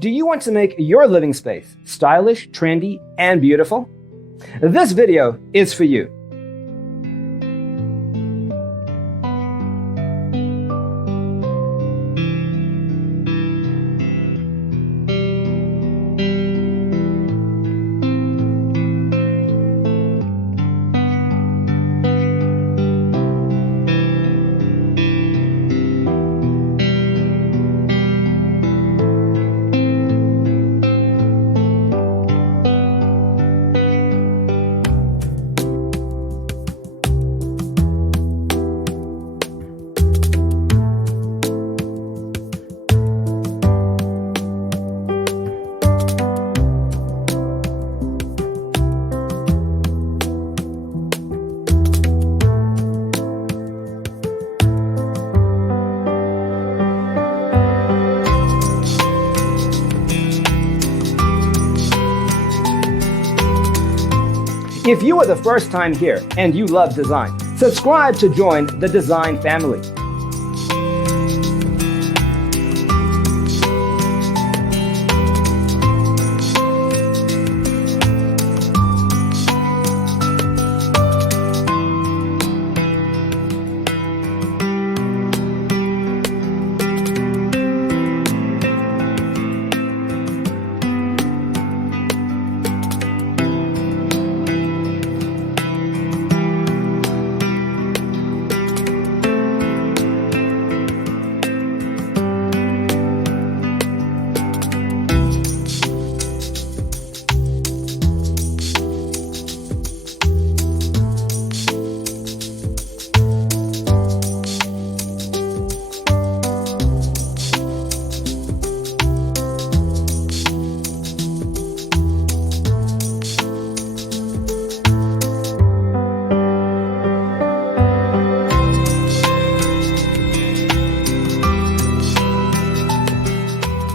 Do you want to make your living space stylish, trendy, and beautiful? This video is for you. If you are the first time here and you love design, subscribe to join the design family.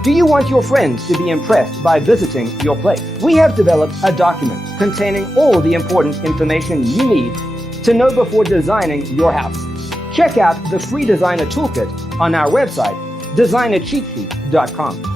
Do you want your friends to be impressed by visiting your place? We have developed a document containing all the important information you need to know before designing your house. Check out the free designer toolkit on our website, designercheatsheet.com.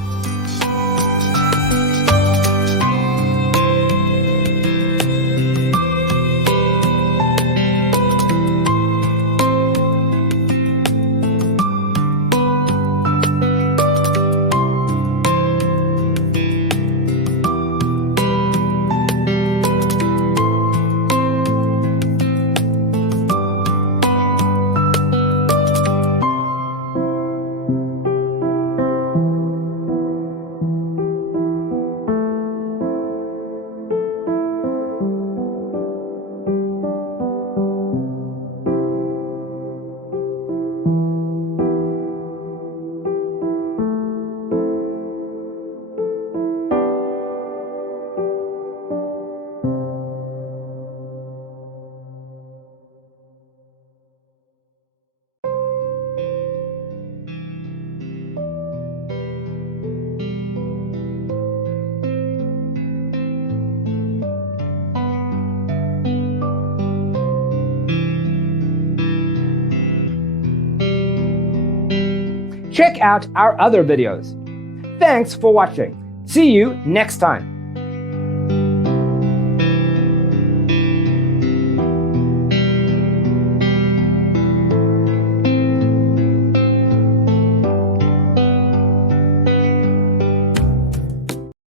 Check out our other videos. Thanks for watching. See you next time.